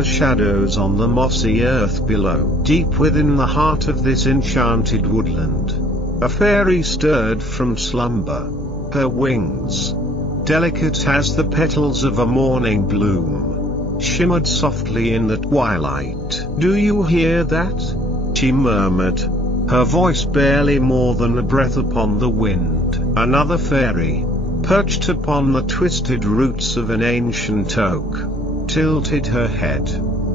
hover shadows on the mossy earth below. Deep within the heart of this enchanted woodland, a fairy stirred from slumber. Her wings, delicate as the petals of a morning bloom, shimmered softly in the twilight. "Do you hear that?" she murmured, her voice barely more than a breath upon the wind. Another fairy, perched upon the twisted roots of an ancient oak, tilted her head.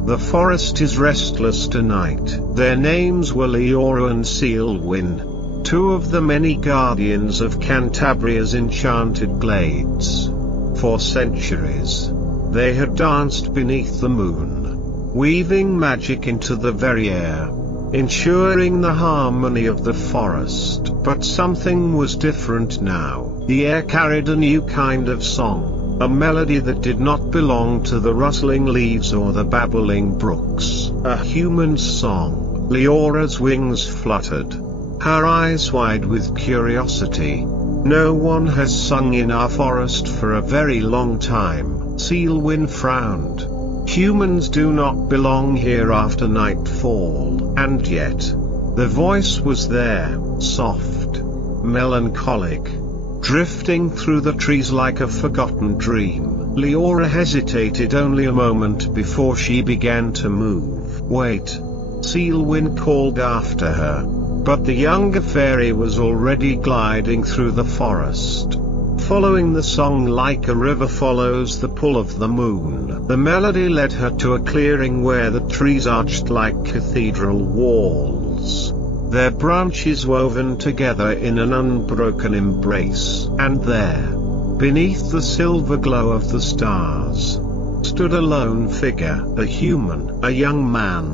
"The forest is restless tonight." Their names were Leora and Sealwyn, two of the many guardians of Cantabria's enchanted glades. For centuries, they had danced beneath the moon, weaving magic into the very air, ensuring the harmony of the forest. But something was different now. The air carried a new kind of song, a melody that did not belong to the rustling leaves or the babbling brooks. A human song. Leora's wings fluttered, her eyes wide with curiosity. "No one has sung in our forest for a very long time." Sealwyn frowned. "Humans do not belong here after nightfall." And yet, the voice was there, soft, melancholic, drifting through the trees like a forgotten dream. Leora hesitated only a moment before she began to move. "Wait," Sealwyn called after her, but the younger fairy was already gliding through the forest, following the song like a river follows the pull of the moon. The melody led her to a clearing where the trees arched like cathedral walls, their branches woven together in an unbroken embrace. And there, beneath the silver glow of the stars, stood a lone figure, a human, a young man,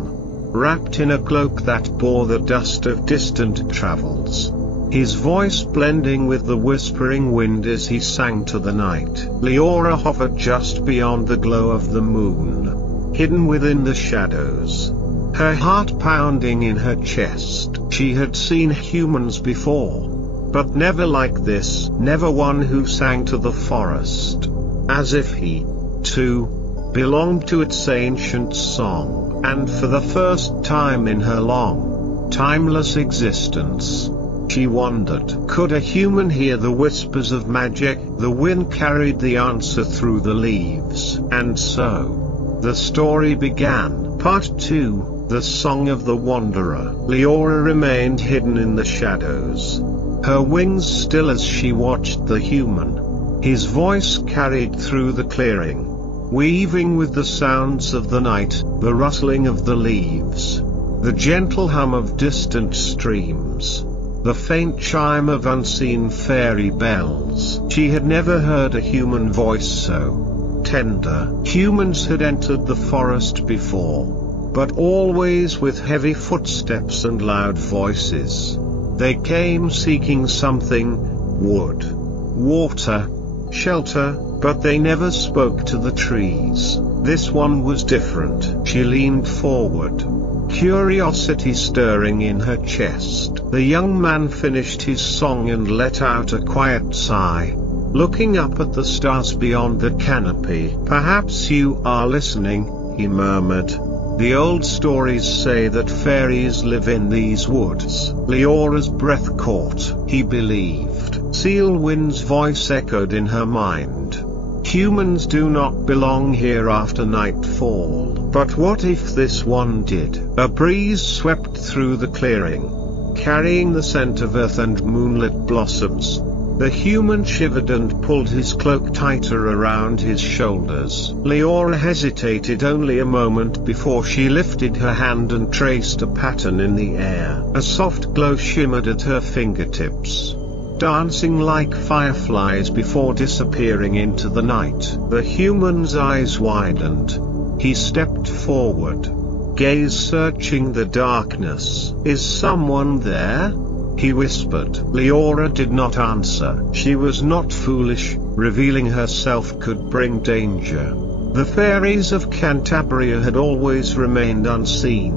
wrapped in a cloak that bore the dust of distant travels, his voice blending with the whispering wind as he sang to the night. Leora hovered just beyond the glow of the moon, hidden within the shadows, her heart pounding in her chest. She had seen humans before, but never like this, never one who sang to the forest, as if he, too, belonged to its ancient song. And for the first time in her long, timeless existence, she wondered, could a human hear the whispers of magic? The wind carried the answer through the leaves. And so, the story began. Part 2, The Song of the Wanderer. Leora remained hidden in the shadows, her wings still as she watched the human. His voice carried through the clearing, weaving with the sounds of the night, the rustling of the leaves, the gentle hum of distant streams, the faint chime of unseen fairy bells. She had never heard a human voice so tender. Humans had entered the forest before, but always with heavy footsteps and loud voices. They came seeking something: wood, water, shelter, but they never spoke to the trees. This one was different. She leaned forward, curiosity stirring in her chest. The young man finished his song and let out a quiet sigh, looking up at the stars beyond the canopy. "Perhaps you are listening," he murmured. "The old stories say that fairies live in these woods." Leora's breath caught. He believed. Sealwyn's voice echoed in her mind. "Humans do not belong here after nightfall." But what if this one did? A breeze swept through the clearing, carrying the scent of earth and moonlit blossoms. The human shivered and pulled his cloak tighter around his shoulders. Leora hesitated only a moment before she lifted her hand and traced a pattern in the air. A soft glow shimmered at her fingertips, dancing like fireflies before disappearing into the night. The human's eyes widened. He stepped forward, gaze searching the darkness. "Is someone there?" he whispered. Leora did not answer. She was not foolish. Revealing herself could bring danger. The fairies of Cantabria had always remained unseen,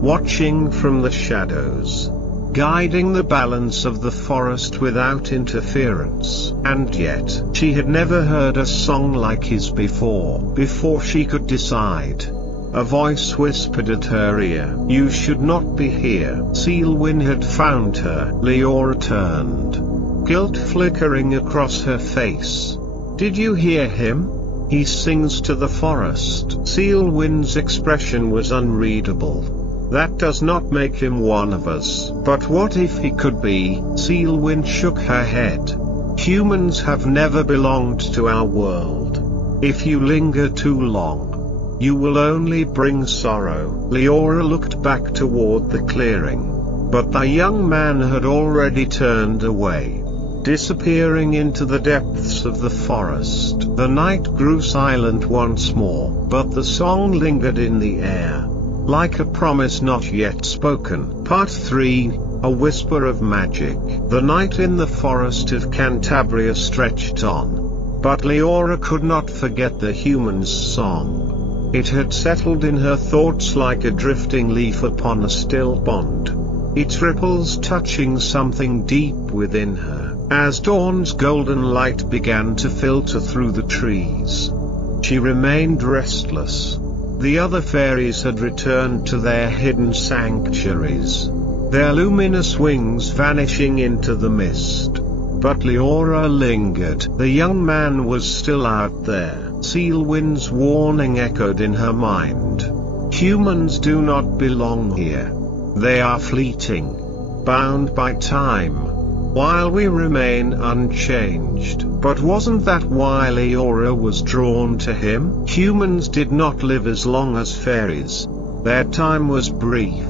watching from the shadows, guiding the balance of the forest without interference. And yet, she had never heard a song like his before. Before she could decide, A voice whispered at her ear, "You should not be here." Sealwyn had found her. Leora turned, guilt flickering across her face. "Did you hear him? He sings to the forest." Sealwyn's expression was unreadable. "That does not make him one of us." "But what if he could be?" Sealwyn shook her head. "Humans have never belonged to our world. If you linger too long, you will only bring sorrow." Leora looked back toward the clearing, but the young man had already turned away, disappearing into the depths of the forest. The night grew silent once more, but the song lingered in the air, like a promise not yet spoken. Part 3, A Whisper of Magic. The night in the forest of Cantabria stretched on, but Leora could not forget the human's song. It had settled in her thoughts like a drifting leaf upon a still pond, its ripples touching something deep within her. As dawn's golden light began to filter through the trees, she remained restless. The other fairies had returned to their hidden sanctuaries, their luminous wings vanishing into the mist. But Leora lingered. The young man was still out there. Sealwyn's warning echoed in her mind. Humans do not belong here. They are fleeting, bound by time, while we remain unchanged. But wasn't that why Leora was drawn to him? Humans did not live as long as fairies. Their time was brief,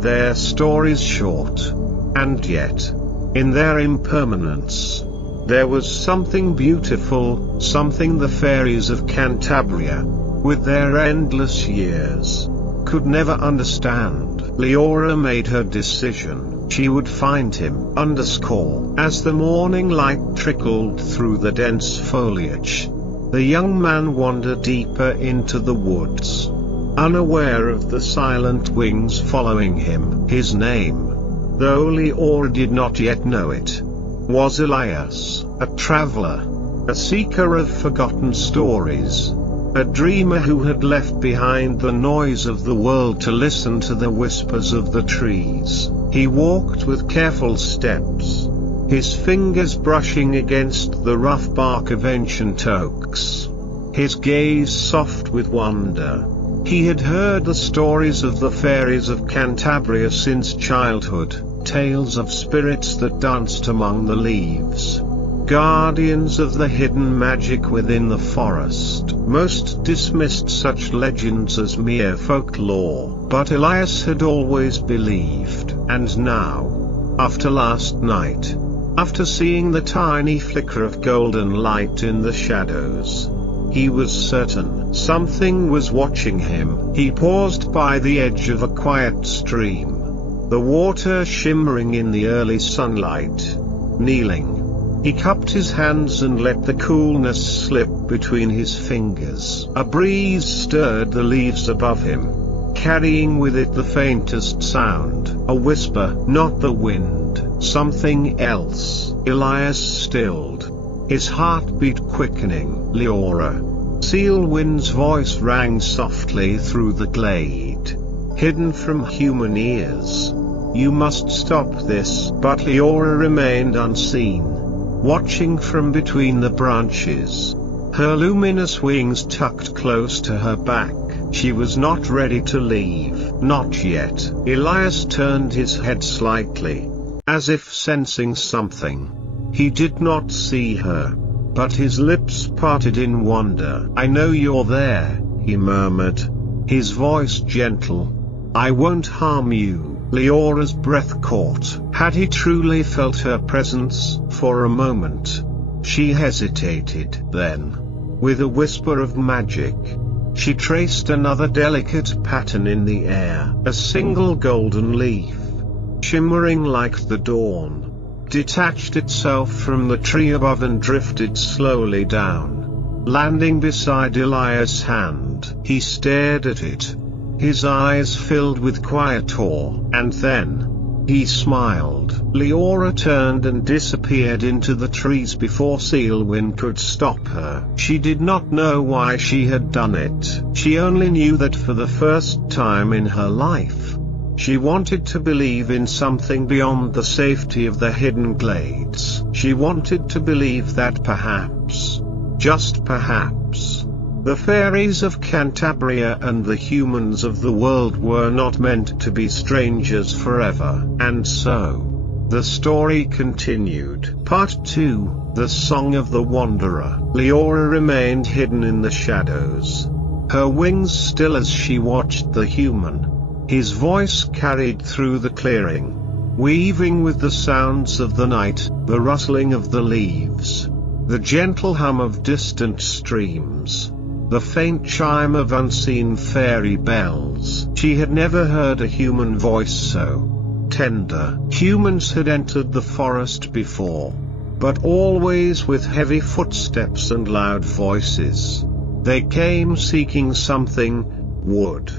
their stories short, and yet, in their impermanence, there was something beautiful, something the fairies of Cantabria, with their endless years, could never understand. Leora made her decision. She would find him. As the morning light trickled through the dense foliage, the young man wandered deeper into the woods, unaware of the silent wings following him. His name, though Leora did not yet know it, was Elias, a traveler, a seeker of forgotten stories, a dreamer who had left behind the noise of the world to listen to the whispers of the trees. He walked with careful steps, his fingers brushing against the rough bark of ancient oaks, his gaze soft with wonder. He had heard the stories of the fairies of Cantabria since childhood, tales of spirits that danced among the leaves, guardians of the hidden magic within the forest. Most dismissed such legends as mere folklore, but Elias had always believed. And now, after last night, after seeing the tiny flicker of golden light in the shadows, he was certain something was watching him. He paused by the edge of a quiet stream, the water shimmering in the early sunlight. Kneeling, he cupped his hands and let the coolness slip between his fingers. A breeze stirred the leaves above him, carrying with it the faintest sound, a whisper, not the wind, something else. Elias stilled, his heartbeat quickening. Leora. Sealwyn's voice rang softly through the glade, hidden from human ears. You must stop this. But Leora remained unseen, watching from between the branches, her luminous wings tucked close to her back. She was not ready to leave. Not yet. Elias turned his head slightly, as if sensing something. He did not see her, but his lips parted in wonder. I know you're there, he murmured, his voice gentle. I won't harm you. Leora's breath caught. Had he truly felt her presence? For a moment, she hesitated. Then, with a whisper of magic, she traced another delicate pattern in the air. A single golden leaf, shimmering like the dawn, detached itself from the tree above and drifted slowly down, landing beside Elias' hand. He stared at it, his eyes filled with quiet awe. And then, He smiled. Leora turned and disappeared into the trees before Sealwyn could stop her. She did not know why she had done it. She only knew that for the first time in her life, she wanted to believe in something beyond the safety of the hidden glades. She wanted to believe that perhaps, just perhaps, the fairies of Cantabria and the humans of the world were not meant to be strangers forever. And so, the story continued. Part 2, The Song of the Wanderer. Leora remained hidden in the shadows, her wings still as she watched the human. His voice carried through the clearing, weaving with the sounds of the night, the rustling of the leaves, the gentle hum of distant streams, the faint chime of unseen fairy bells. She had never heard a human voice so tender. Humans had entered the forest before, but always with heavy footsteps and loud voices. They came seeking something: wood,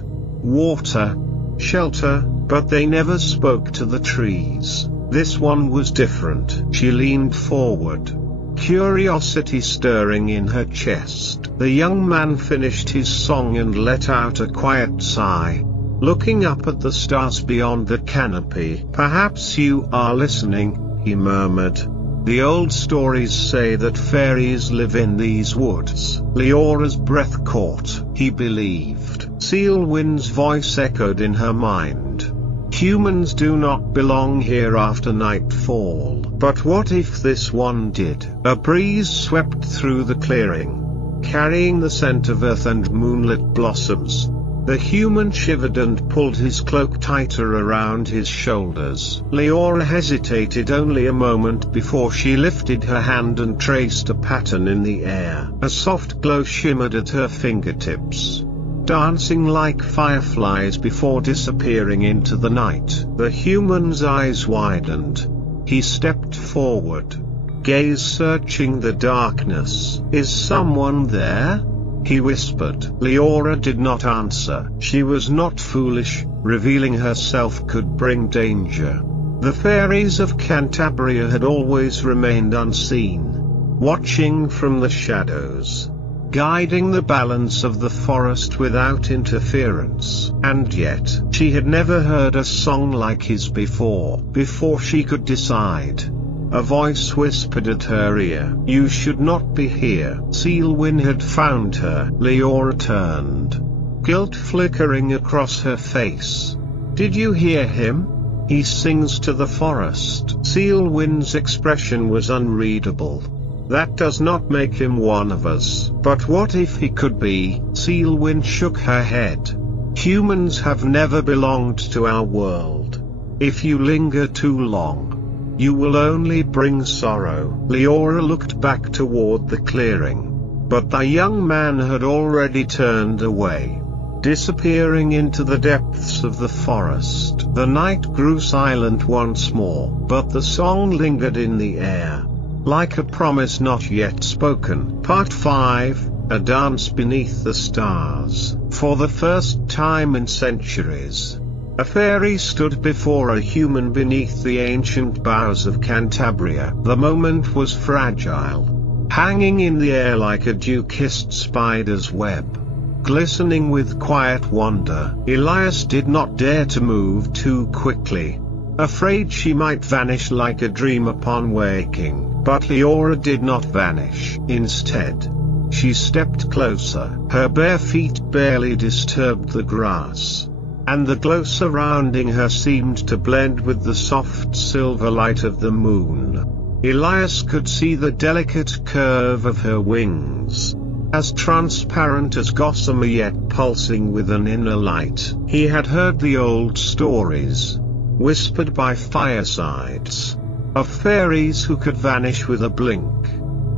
water, shelter, but they never spoke to the trees. This one was different. She leaned forward, curiosity stirring in her chest. The young man finished his song and let out a quiet sigh, looking up at the stars beyond the canopy. "Perhaps you are listening," he murmured. "The old stories say that fairies live in these woods." Leora's breath caught. He believed. Sealwyn's voice echoed in her mind. "Humans do not belong here after nightfall." But what if this one did? A breeze swept through the clearing, carrying the scent of earth and moonlit blossoms. The human shivered and pulled his cloak tighter around his shoulders. Leora hesitated only a moment before she lifted her hand and traced a pattern in the air. A soft glow shimmered at her fingertips, dancing like fireflies before disappearing into the night. The human's eyes widened. He stepped forward, gaze searching the darkness. "Is someone there?" he whispered. Leora did not answer. She was not foolish. Revealing herself could bring danger. The fairies of Cantabria had always remained unseen, watching from the shadows, guiding the balance of the forest without interference. And yet, she had never heard a song like his before. Before she could decide, a voice whispered at her ear, "You should not be here." Sealwyn had found her. Leora turned, guilt flickering across her face. "Did you hear him? He sings to the forest." Sealwyn's expression was unreadable. "That does not make him one of us." "But what if he could be?" Sealwyn shook her head. "Humans have never belonged to our world. If you linger too long, you will only bring sorrow." Leora looked back toward the clearing, but the young man had already turned away, disappearing into the depths of the forest. The night grew silent once more, but the song lingered in the air, like a promise not yet spoken. Part 5, A Dance Beneath the Stars. For the first time in centuries, a fairy stood before a human beneath the ancient boughs of Cantabria. The moment was fragile, hanging in the air like a dew-kissed spider's web, glistening with quiet wonder. Elias did not dare to move too quickly, afraid she might vanish like a dream upon waking. But Leora did not vanish. Instead, she stepped closer. Her bare feet barely disturbed the grass, and the glow surrounding her seemed to blend with the soft silver light of the moon. Elias could see the delicate curve of her wings, as transparent as gossamer yet pulsing with an inner light. He had heard the old stories, whispered by firesides, of fairies who could vanish with a blink,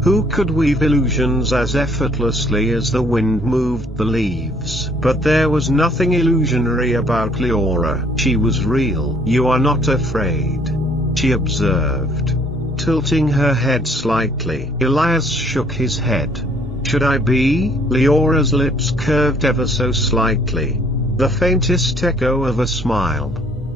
who could weave illusions as effortlessly as the wind moved the leaves. But there was nothing illusionary about Leora. She was real. "You are not afraid," she observed, tilting her head slightly. Elias shook his head. "Should I be?" Leora's lips curved ever so slightly, the faintest echo of a smile.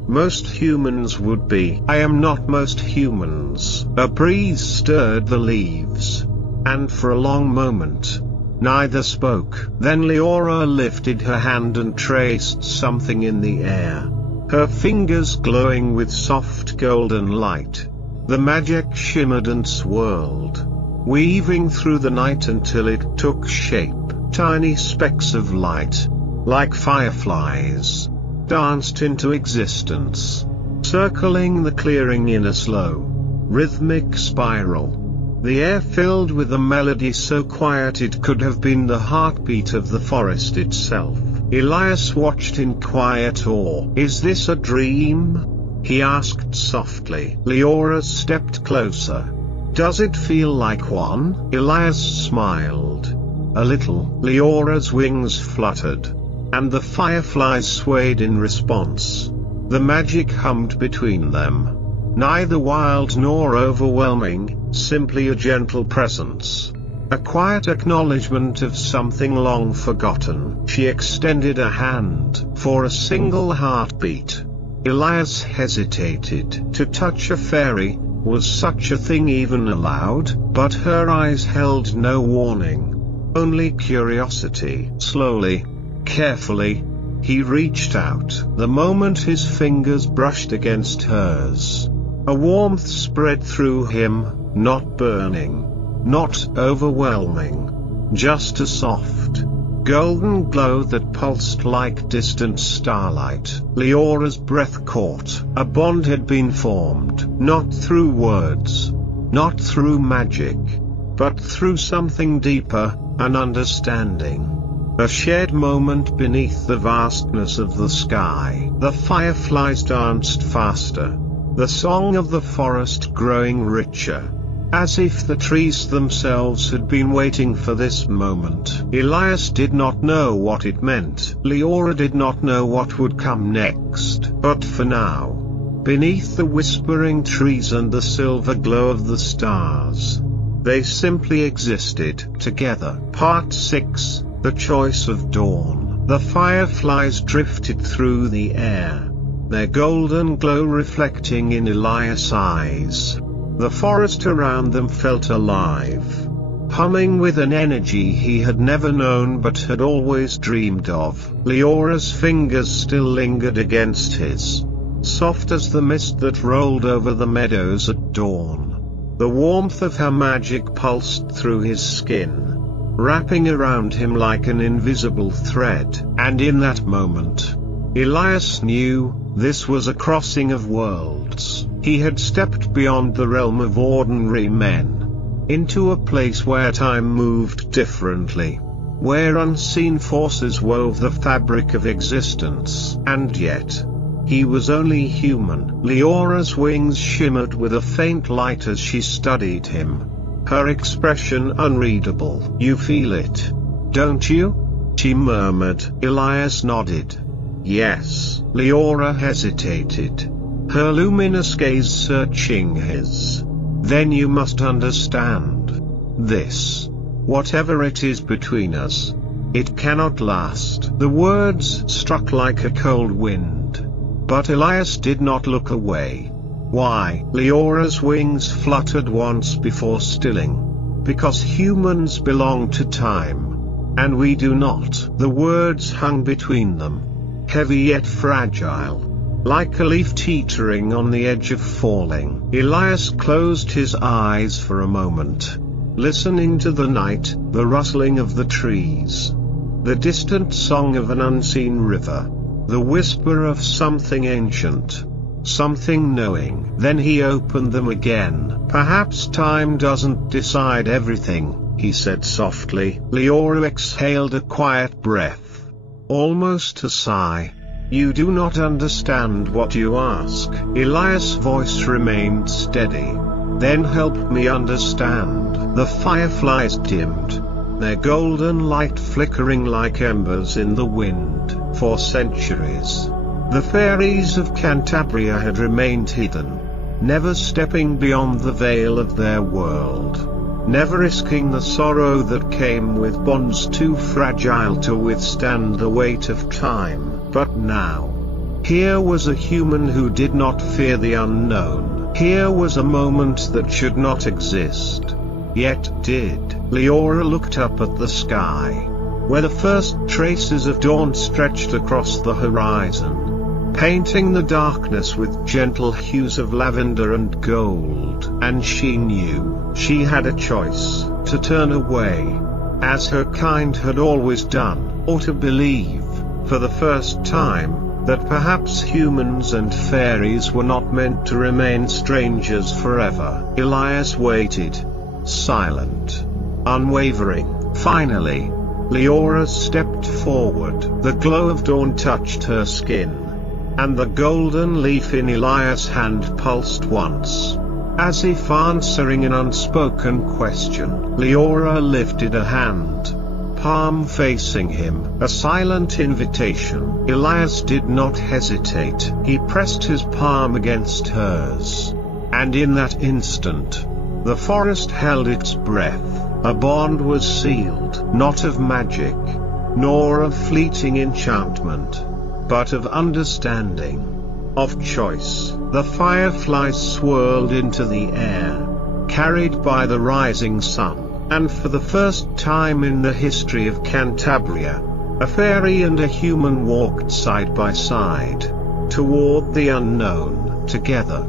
Most humans would be. I am not most humans. A breeze stirred the leaves, and for a long moment, neither spoke. Then Leora lifted her hand and traced something in the air, her fingers glowing with soft golden light. The magic shimmered and swirled, weaving through the night until it took shape. Tiny specks of light, like fireflies, danced into existence, circling the clearing in a slow, rhythmic spiral. The air filled with a melody so quiet it could have been the heartbeat of the forest itself. Elias watched in quiet awe. "Is this a dream?" he asked softly. Leora stepped closer. "Does it feel like one?" Elias smiled. A little. Leora's wings fluttered, and the fireflies swayed in response. The magic hummed between them. Neither wild nor overwhelming, simply a gentle presence. A quiet acknowledgement of something long forgotten. She extended a hand, for a single heartbeat. Elias hesitated. To touch a fairy, was such a thing even allowed? But her eyes held no warning, only curiosity. Slowly, carefully, he reached out. The moment his fingers brushed against hers, a warmth spread through him, not burning, not overwhelming, just a soft, golden glow that pulsed like distant starlight. Leora's breath caught. A bond had been formed, not through words, not through magic, but through something deeper, an understanding. A shared moment beneath the vastness of the sky. The fireflies danced faster, the song of the forest growing richer, as if the trees themselves had been waiting for this moment. Elias did not know what it meant. Leora did not know what would come next. But for now, beneath the whispering trees and the silver glow of the stars, they simply existed together. Part 6, The Choice of Dawn. The fireflies drifted through the air, their golden glow reflecting in Elias' eyes. The forest around them felt alive, humming with an energy he had never known but had always dreamed of. Leora's fingers still lingered against his, soft as the mist that rolled over the meadows at dawn. The warmth of her magic pulsed through his skin, wrapping around him like an invisible thread. And in that moment, Elias knew, this was a crossing of worlds. He had stepped beyond the realm of ordinary men, into a place where time moved differently, where unseen forces wove the fabric of existence. And yet, he was only human. Leora's wings shimmered with a faint light as she studied him, her expression unreadable. "You feel it, don't you?" she murmured. Elias nodded. "Yes." Leora hesitated, her luminous gaze searching his. "Then you must understand. This, whatever it is between us, it cannot last." The words struck like a cold wind, but Elias did not look away. Why? Leora's wings fluttered once before stilling. Because humans belong to time, and we do not. The words hung between them, heavy yet fragile, like a leaf teetering on the edge of falling. Elias closed his eyes for a moment, listening to the night, the rustling of the trees, the distant song of an unseen river, the whisper of something ancient, something knowing. Then he opened them again. "Perhaps time doesn't decide everything," he said softly. Leora exhaled a quiet breath, almost a sigh. "You do not understand what you ask." Elias' voice remained steady. "Then help me understand." The fireflies dimmed, their golden light flickering like embers in the wind. For centuries, the fairies of Cantabria had remained hidden, never stepping beyond the veil of their world, never risking the sorrow that came with bonds too fragile to withstand the weight of time. But now, Here was a human who did not fear the unknown. Here was a moment that should not exist, yet did. Leora looked up at the sky, where the first traces of dawn stretched across the horizon, painting the darkness with gentle hues of lavender and gold. And she knew she had a choice: to turn away, as her kind had always done, or to believe, for the first time, that perhaps humans and fairies were not meant to remain strangers forever. Elias waited, silent, unwavering. Finally, Leora stepped forward. The glow of dawn touched her skin, and the golden leaf in Elias' hand pulsed once, as if answering an unspoken question. Leora lifted a hand, palm facing him, a silent invitation. Elias did not hesitate. He pressed his palm against hers, and in that instant, the forest held its breath. A bond was sealed, not of magic, nor of fleeting enchantment, but of understanding, of choice. The fireflies swirled into the air, carried by the rising sun. And for the first time in the history of Cantabria, a fairy and a human walked side by side, toward the unknown, together.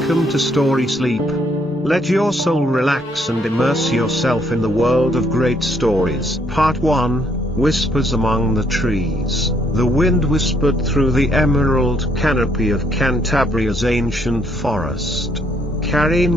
Welcome to Story Sleep. Let your soul relax and immerse yourself in the world of great stories. Part 1, Whispers Among the Trees. The wind whispered through the emerald canopy of Cantabria's ancient forest, carrying